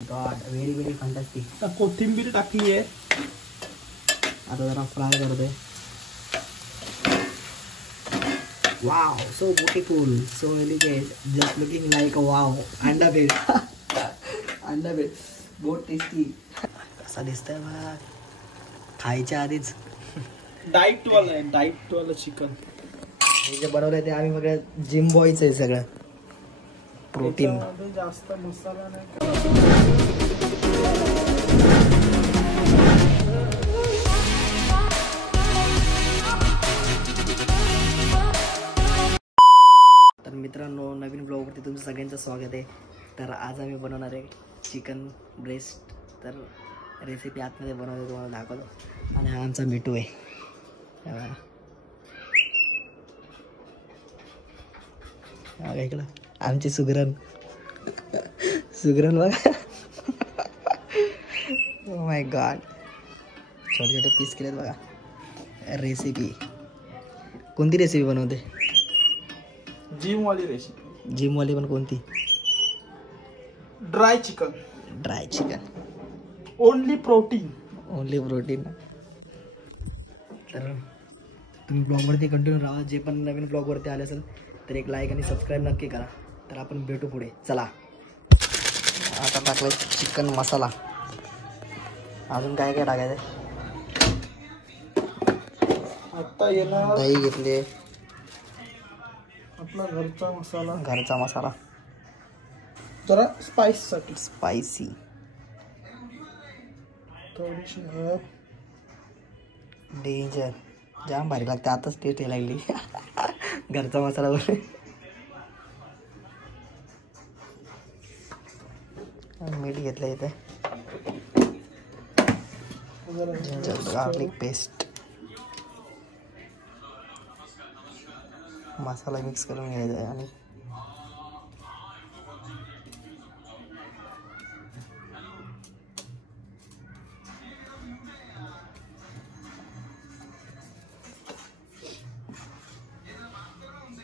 God very very fantastic. कोथिंबीर टाकली आहे. आता जरा फ्राय करते. Wow, so beautiful, so elegant, just looking like a wow. अंडा बेड. अंडा बेड बहुत टेस्टी. कसा दिसतंय बघा खायच्या आधीच. डाईट वाला चिकन. हे जे बनवलंय ते आम्ही सगळं जिम बॉयच आहे सगळं. प्रोटीन जास्त मसाला नाही. तर मित्रांनो, नवीन ब्लॉगवरती तुमचं सगळ्यांचं स्वागत आहे. तर आज आम्ही बनवणार आहे चिकन ब्रेस्ट. तर रेसिपी आतमध्ये बनवते तुम्हाला दाखवतो. आणि हा आमचा मिठू आहे. इकडं आमची सुगरण बघा. ओ माय गॉड, छोटे छोटे पीस केलेत बघा. रेसिपी कोणती रेसिपी बनवते? जिमवाली रेसिपी. जिमवाली पण कोणती? Dry chicken. Only protein. तर तुम्ही ब्लॉगवरती कंटिन्यू राहा. जे पण नवीन ब्लॉगवरती आले असेल तर एक लाईक आणि सबस्क्राईब नक्की करा. तर आपण भेटू पुढे. चला, आता टाकलं चिकन मसाला. अजून काय काय टाकायचं? आता येणार दही घेतले, आपला घरचा मसाला. जरा स्पायसी. थोडीशी हळद. डेंजर, जाम भारी लागते. आताच टेस्ट यायला लागली. घरचा मसाला वगैरे. मीठ घेतलं इथे. Ginger garlic paste. मसाला मिक्स करून घ्यायचा आहे. आणि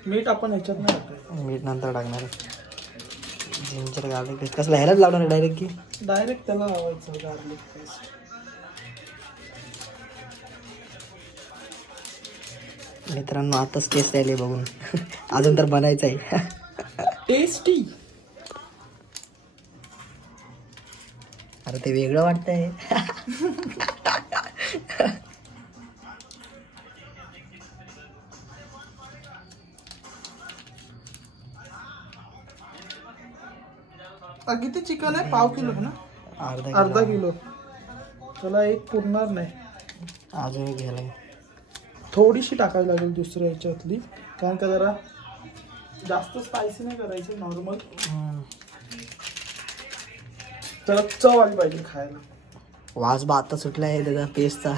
मीठ आपण ह्याच्यात नाही टाकायचं. मीठ नंतर टाकणार आहे. जिंजर गार्लिक पेस्ट कसला ह्यालाच लावणार आहे डायरेक्ट की? डायरेक्ट त्याला लावायचं गार्लिक पेस्ट. मित्रांनो, आताच टेस्ट आले बघून. अजून तर बनायचं आहे. टेस्टी. अरे ते वेगळं वाटतंय. किती चिकन आहे? पाव किलो ना? अर्धा किलो. त्याला एक पुरणार नाही. अजून घ्यायला थोडीशी टाकावी लागेल दुसऱ्या ह्याच्यातली. कारण का जरा जास्त स्पायसी नाही करायची, नॉर्मल. त्याला चव आली पाहिजे खायला. वास बा आता सुटला आहे त्याचा पेस्टचा.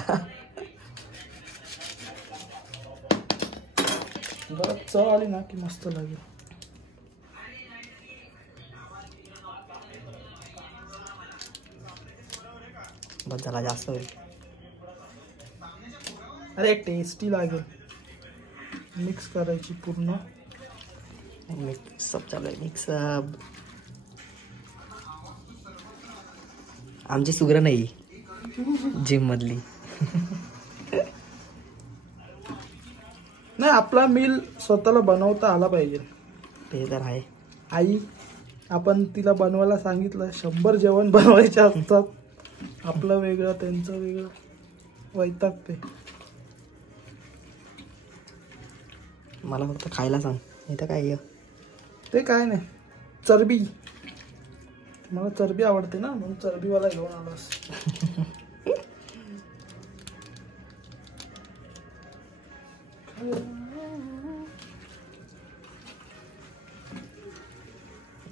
जरा चव आली ना की मस्त लागेल. बस झाला, जास्त होईल. अरे टेस्टी लागेल. मिक्स करायची पूर्ण. मिक्सअप चालू आहे. मिक्सअप. आमची सुगरण नाही जिम मधली. नाही, आपला मील स्वतःला बनवता आला पाहिजे. ते तर आहे. आई, आपण तिला बनवायला सांगितलं 100 जेवण बनवायचे असतात. आपलं वेगळं, त्यांचं वेगळं. वैतागते. मला फक्त खायला सांग. इथं काय आहे? ते काय नाही, चरबी. मला चरबी आवडते ना, म्हणून चरबीवाला घेऊन आलास.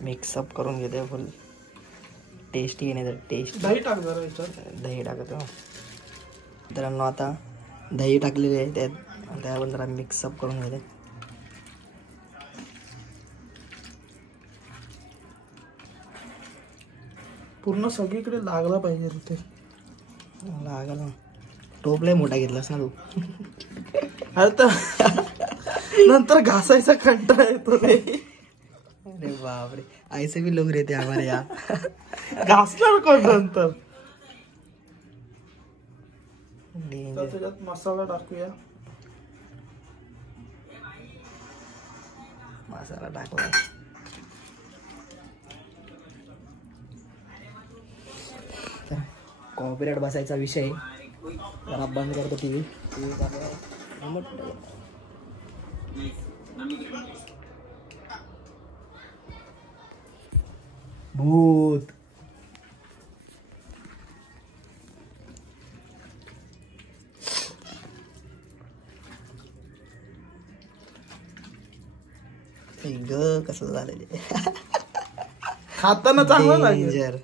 मिक्सअप करून घेते फुल. टेस्टी आहे. नाही तर टेस्ट. दही टाक जरा याच्यात. दही टाकतो मित्रांनो. आता दही टाकलेली आहे त्यात. त्यावर जरा मिक्सअप करून घेते. पूर्ण सगळीकडे लागला पाहिजे. तिथे लागला. टोप लय मोठा घेतलास ना तू. अरे तर नंतर घासायचा कंटाळा येतो रे. अरे बापरे. ऐसे भी लोग रहते हैं हमारे यहाँ. घासणार कोण नंतर. तर Danger. त्याच्यात मसाला टाकूया. मसाला टाकला. कॉपीराइट बसायचा विषय. जरा बंद करतो टीव्ही. भूत. ग कसं झालेलं खाताना चांगलं लागेल. डेंजर.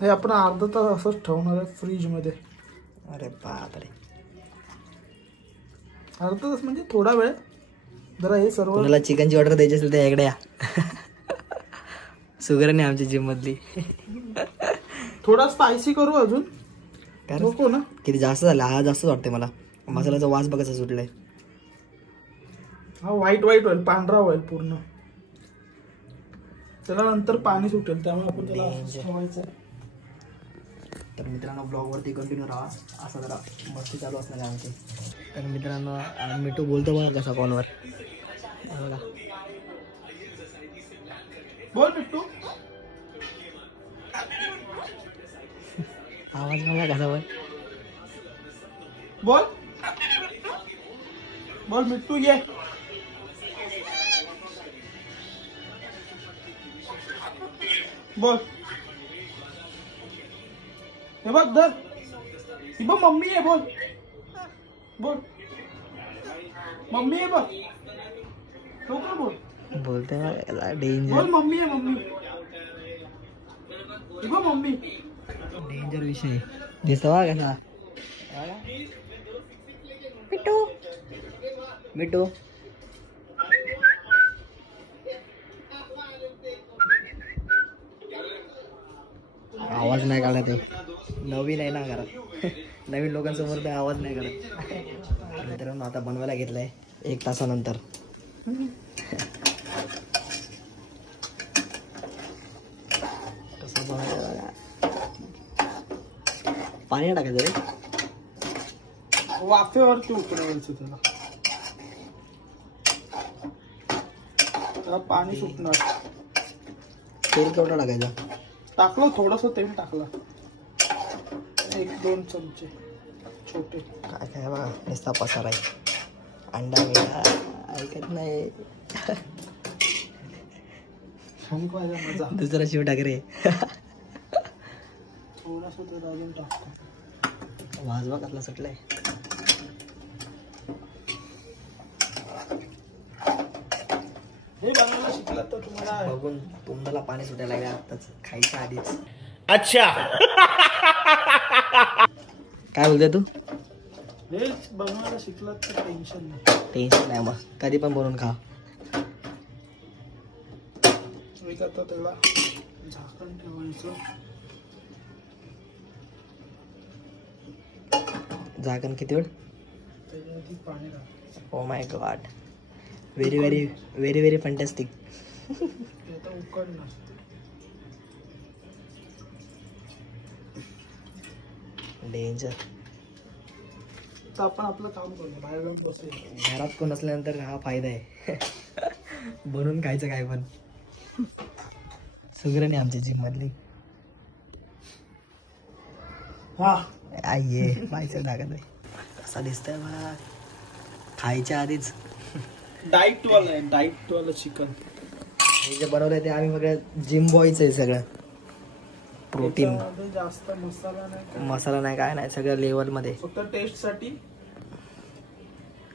हे आपण अर्धा तास असंच ठेवणार आहे फ्रीज मध्ये. अरे बापरे. अर्धा तास म्हणजे थोडा वेळ. जरा हे सर्व कोणाला चिकनची ऑर्डर द्यायची असेल तर इकडे या. सुगर नाही आमची जिम मधली. थोडा स्पायसी करू अजून. कारण नको ना. किती जास्त झालं. हा जास्तच वाटते मला. मसाल्याचा वास बघायचा सुटलाय. हा व्हाईट व्हाईट होईल, पांढरा होईल पूर्ण. त्याला नंतर पाणी सुटेल, त्यामुळे आपण त्याला असंच ठेवायचं. तर मित्रांनो ब्लॉग वरती कंटिन्यू राहा. असा जरा मस्ती चालू असणार आहे आमची. तर मित्रांनो मिठू बोलतो बघा कसा कॉलवर. बघा बोल बिट्टू. आवाज बघा कसा बोल. बोल बोल मिट्टू ये. बोल. हे बघ धर. ही बघ मम्मी आहे. बोल बोल मम्मी आहे बघ. लवकर बोल. बोलते डेंजर. बोल मम्मी आहे मम्मी. ही बघ मम्मी. डेंजर विषय दिसतो बघा कसा. मिठू मिठू. आवाज नाही काढत आहे. नवीन आहे ना घरात. नवीन लोकांसमोर ते आवाज नाही काढत. मित्रांनो आता बनवायला घेतलंय 1 तासानंतर. कसं बनवायचं बघा. पाणी टाकायचं रे. वाफेवरती उकडवायचं त्याला. त्याला पाणी सुटणार. तेल केवढं टाकायचं. टाकलं थोडस तेल टाकलं. 1-2 चमचे छोटे. काय काय बघा नुसता पसार आहे. अंडा बिंडा ऐकत नाही. मजा. दुसरा शिव टाक रे. थोडस तेल अजून टाकतो. वाजवा कसला सुटलाय. हे बनवायला शिकलात तर तुम्हाला बघून तोंडाला पाणी सुटायला लागलं आताच खायच्या आधीच. अच्छा. काय बोलतोय तू. हेच बनवायला शिकलात तर टेन्शन नाही. टेन्शन नाही मग कधी पण बनवून खा. मी आता त्याला झाकण ठेवायचं. झाकण किती वेळ. त्याच्यावरती पाणी टाकायचं. Oh my God. Very very very very fantastic. ते आता उकडणार. डेंजर. तर आपण आपलं काम करूया. बाहेर जाऊन बसूया. घरात कोण असल्यानंतर हा फायदा आहे. बनवून खायचं काय पण. सुगरण आहे आमच्या जिम मधली. हा आये बायचं टाकत आहे. कसा दिसतंय मला खायच्या आधीच. डाईट वाला आहे. डाईट वाला चिकन. हे जे बनवलंय ते आम्ही सगळं जिम बॉयच आहे. सगळं प्रोटीन. त्याच्यामध्ये जास्त मसाला नाही. मसाला नाही काय नाही सगळं लेवल मध्ये. फक्त टेस्ट साठी.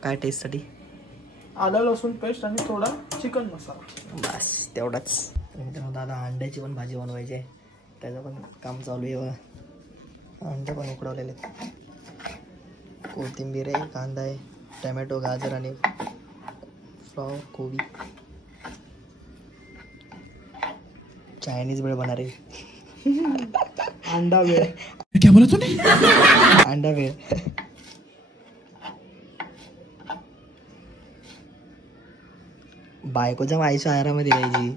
काय टेस्ट साठी. आलं लसूण पेस्ट आणि थोडा चिकन मसाला. बस तेवढाच. मित्रांनो दादा अंड्याची पण भाजी बनवायची आहे. त्याचं पण काम चालू आहे बघा. अंडे पण उकडवलेले आहेत. कोथिंबीर आहे, कांदा आहे, टमॅटो, गाजर आणि फ्लॉवर, कोबी. चायनीज वेळ बनणार आहे. अंडा वेळ. क्या बोला तूने. अंडा वेळ. बायकोच्या आईच्या आहारामध्ये यायची.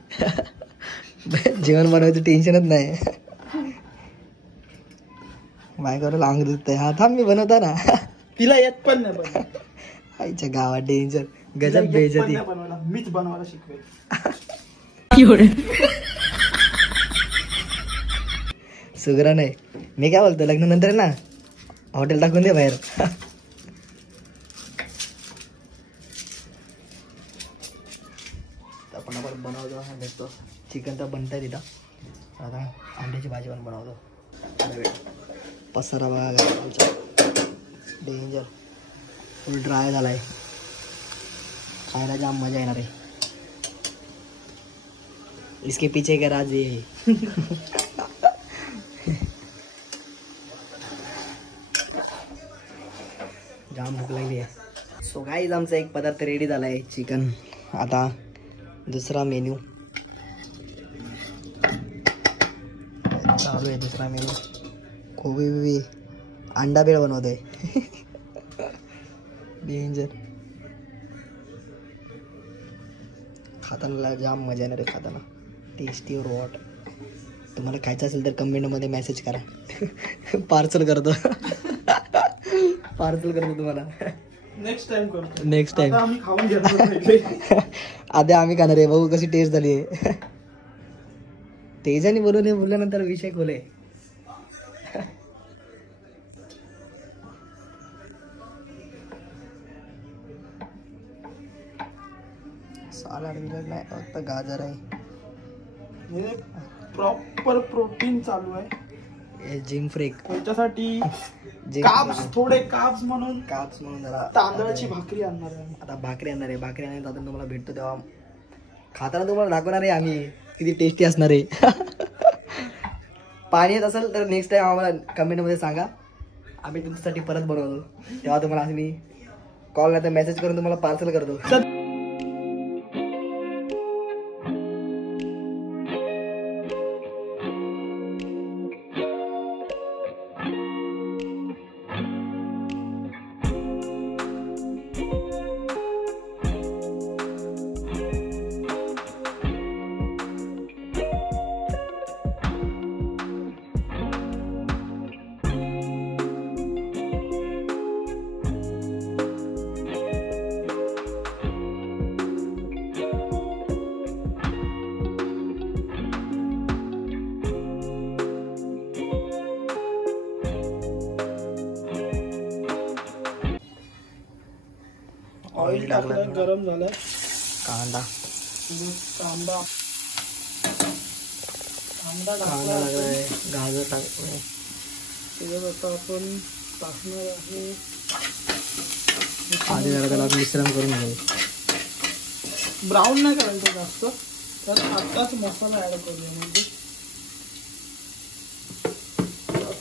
जेवण बनवायचं टेन्शनच नाही. बायकोला अंग दुखतंय, हा थांब मी बनवता ना. तिला येत पण नाही बनवायला. आईच्या गावात डेंजर, गजब बेइज्जती. मीच बनवायला शिकवेल. सुगरा नाही, मी काय बोलतो लग्न नंतर ना हॉटेल टाकून दे बाहेर. आपण बनवतो भेटतो. चिकन तर बनतंय तिथं. आता अंड्याची भाजी पण बनवतो. पसारा बघा आमचा डेंजर, फुल ड्राय झालाय. खायला जाम मजा येणार आहे. इसके पीछे का राज ये है. जाम भूक लागली आहे. सो गाईज आमचा एक पदार्थ रेडी झाला आहे, चिकन. आता दुसरा मेन्यू चालू आहे. दुसरा मेन्यू कोबी अंडा बेळ बनवतोय. डेंजर. खाताना जाम मजा येणार आहे. खाताना टेस्टी और हॉट. तुम्हाला खायचं असेल तर कमेंटमध्ये मेसेज करा. पार्सल करतो. पार्सल करतो तुम्हाला. नेक्स्ट टाइम करतो. नेक्स्ट टाइम आम्ही खाऊन घेतो. आधी आम्ही खाणार आहे. बघू कशी टेस्ट झाली आहे. तेजाने बोलून बोलल्यानंतर विषय खोले. सलाड बिलाड नाही, फक्त गाजर आहे. प्रॉपर प्रोटीन चालू आहे. जिम फ्रेक त्याच्यासाठी थोडे काब्स म्हणून जरा तांदळाची भाकरी आणणार आहे. आता भाकरी आणणार आहे. भाकरी आणून आता तुम्हाला भेटतो तेव्हा खाताना तुम्हाला दाखवणार आहे आम्ही किती टेस्टी असणार आहे. पाणी येत असेल तर नेक्स्ट टाइम आम्हाला कमेंटमध्ये सांगा. आम्ही तुमच्यासाठी परत बनवतो. तेव्हा तुम्हाला आम्ही कॉल नाही तर मेसेज करून तुम्हाला पार्सल करतो. ऑइल टाकलं, गरम झालं. कांदा टाकलाय. गाजर टाकलं. त्याच्यात आता आपण टाकणार आहे. आधी जरा त्याला मिश्रण करून घेऊ. ब्राऊन नाही करायचं जास्त, तर आताच मसाला ऍड करूया. म्हणजे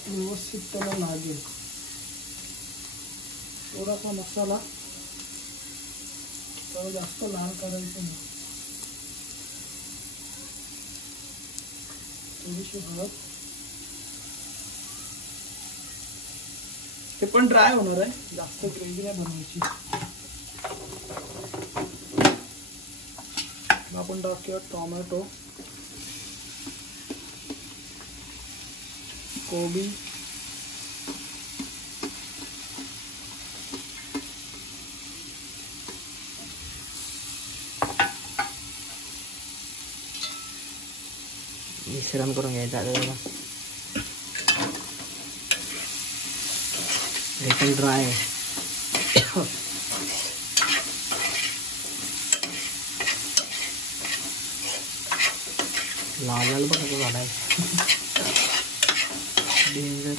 व्यवस्थित त्याला लागेल. थोडासा मसाला, त्याला जास्त लाल करायचं नाही. थोडीशी हळद. ते पण ड्राय होणार आहे, जास्त ग्रेव्ही नाही बनवायची. आपण टाकूया टोमॅटो, कोबी, मिश्रण करून घ्यायचं. एकदम ड्राय आहे. लाल बघा तो झालाय. डेंजर.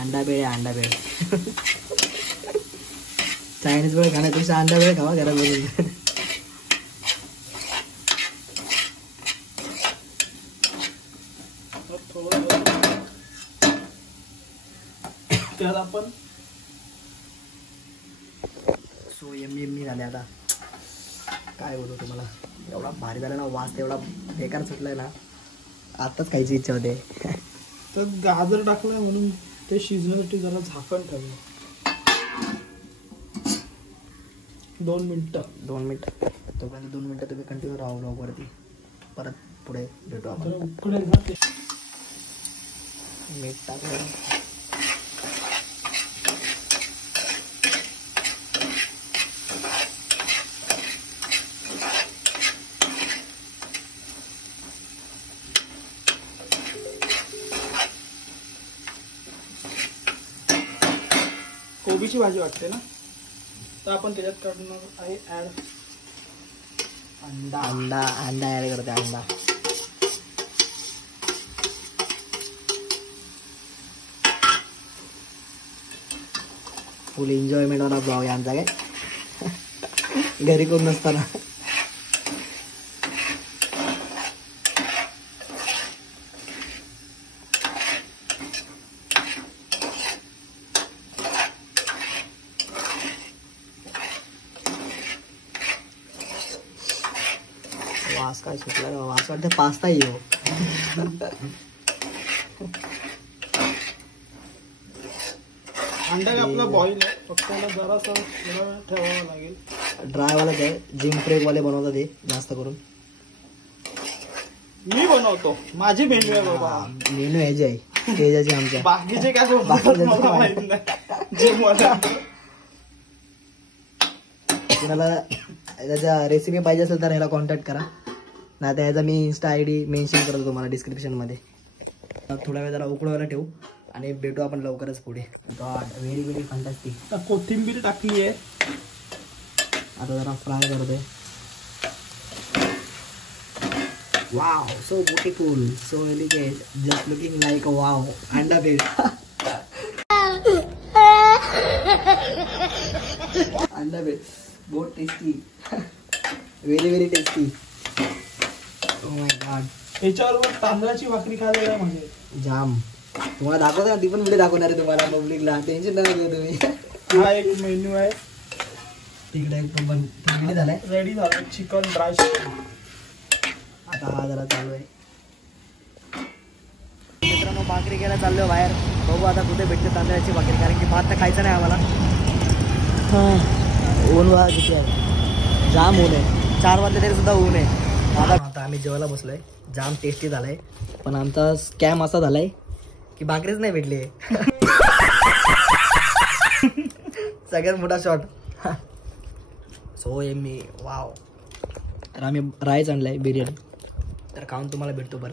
अंडा बेळ अंडा बेळ. चायनीज वेळ खाण्यापेक्षा अंडा वेळ खावा घरात बसून. त्यात आपण सो यम्मी झाले. आता काय बोलू तुम्हाला, एवढा भारी झाला ना. वास एवढा बेकार सुटलाय ना, आताच खायची इच्छा होते. त्यात गाजर टाकलंय म्हणून ते शिजण्यासाठी जरा झाकण ठेवलं. 2 मिनिटं. तोपर्यंत 2 मिनिटं तुम्ही कंटिन्यू राहा ब्लॉगवरती. परत पुढे भेटू आपण. उकळेल ना ते. मीठ टाकलं. कोबीची भाजी वाटते ना, तर आपण त्याच्यात करणार आहे ऍड अंडा ऍड करते. अंडा फुल एन्जॉयमेंट वाला ब्लॉग आहे आमचा. काय घरी कोण नसताना. वास काय सुटला, वास वाटते पास्ता येऊ. अंडा आपला बॉईल आहे, फक्त त्याला जरासा ठेवावं लागेल. ड्राय वालाच आहे, जिम फ्रेक वाले बनवतात हे जास्त करून. मी बनवतो, माझी मेन्यू आहे बाबा. मेनू ह्याची आहे, तेजाची आमच्या. बाकीचे काय मला माहित नाही. जिम वाला कुणाला त्याच्या रेसिपी पाहिजे असेल तर ह्याला कॉन्टॅक्ट करा, नाही तर ह्याचा मी इंस्टा ID मेन्शन करतो तुम्हाला डिस्क्रिप्शनमध्ये. थोडा वेळ जरा उकळवायला ठेवू आणि भेटू आपण लवकरच पुढे. God very very fantastic. कोथिंबीर टाकली आहे, आता जरा फ्राय करतोय. Wow, so beautiful, so elegant, just looking like a wow. अंडा बेड. अंडा बेड बहुत tasty. Very very tasty. Oh my God. याच्यावर तांदळाची भाकरी खायला काय म्हणजे जाम. तुम्हाला दाखवतो ना, ती पण व्हिडिओ दाखवणार आहे तुम्हाला पब्लिकला. टेन्शन नका घेऊ तुम्ही. हा एक मेन्यू आहे. तिकडे एक पण तिकडे झालाय, रेडी झालं चिकन, ड्राय चिकन. आता हा जरा चालू आहे. मित्रांनो भाकरी घ्यायला चाललो बाहेर. बघू आता कुठे भेटते तांदळाची भाकरी, कारण की भात तर खायचं नाही आम्हाला. ऊन वा किती आहे, जाम ऊन आहे. 4 वाजले तरी सुद्धा ऊन आहे. आता आम्ही जेवायला बसलोय. जाम टेस्टी झालाय, पण आमचा स्कॅम असा झालाय की भाकरीच नाही भेटली. सगळ्यात मोठा शॉट. सो मी वाव. तर आम्ही राईस आणलाय, बिर्याणी. तर खाऊन तुम्हाला भेटतो बरं.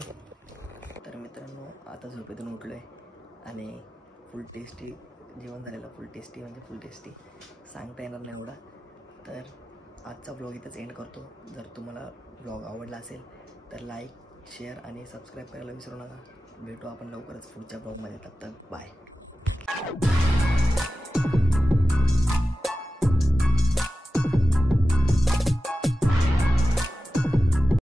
तर मित्रांनो आता झोपेतून उठलो आहे आणि फुल टेस्टी जेवण झालेलं. फुल टेस्टी म्हणजे फुल टेस्टी, सांगता येणार नाही एवढा. तर आजचा ब्लॉग इथंच एंड करतो. जर तुम्हाला ब्लॉग आवडला असेल तर लाईक, शेअर आणि सबस्क्राईब करायला विसरू नका. भेटू आपण लवकरच पुढच्या ब्लॉगमध्ये. तब तक बाय.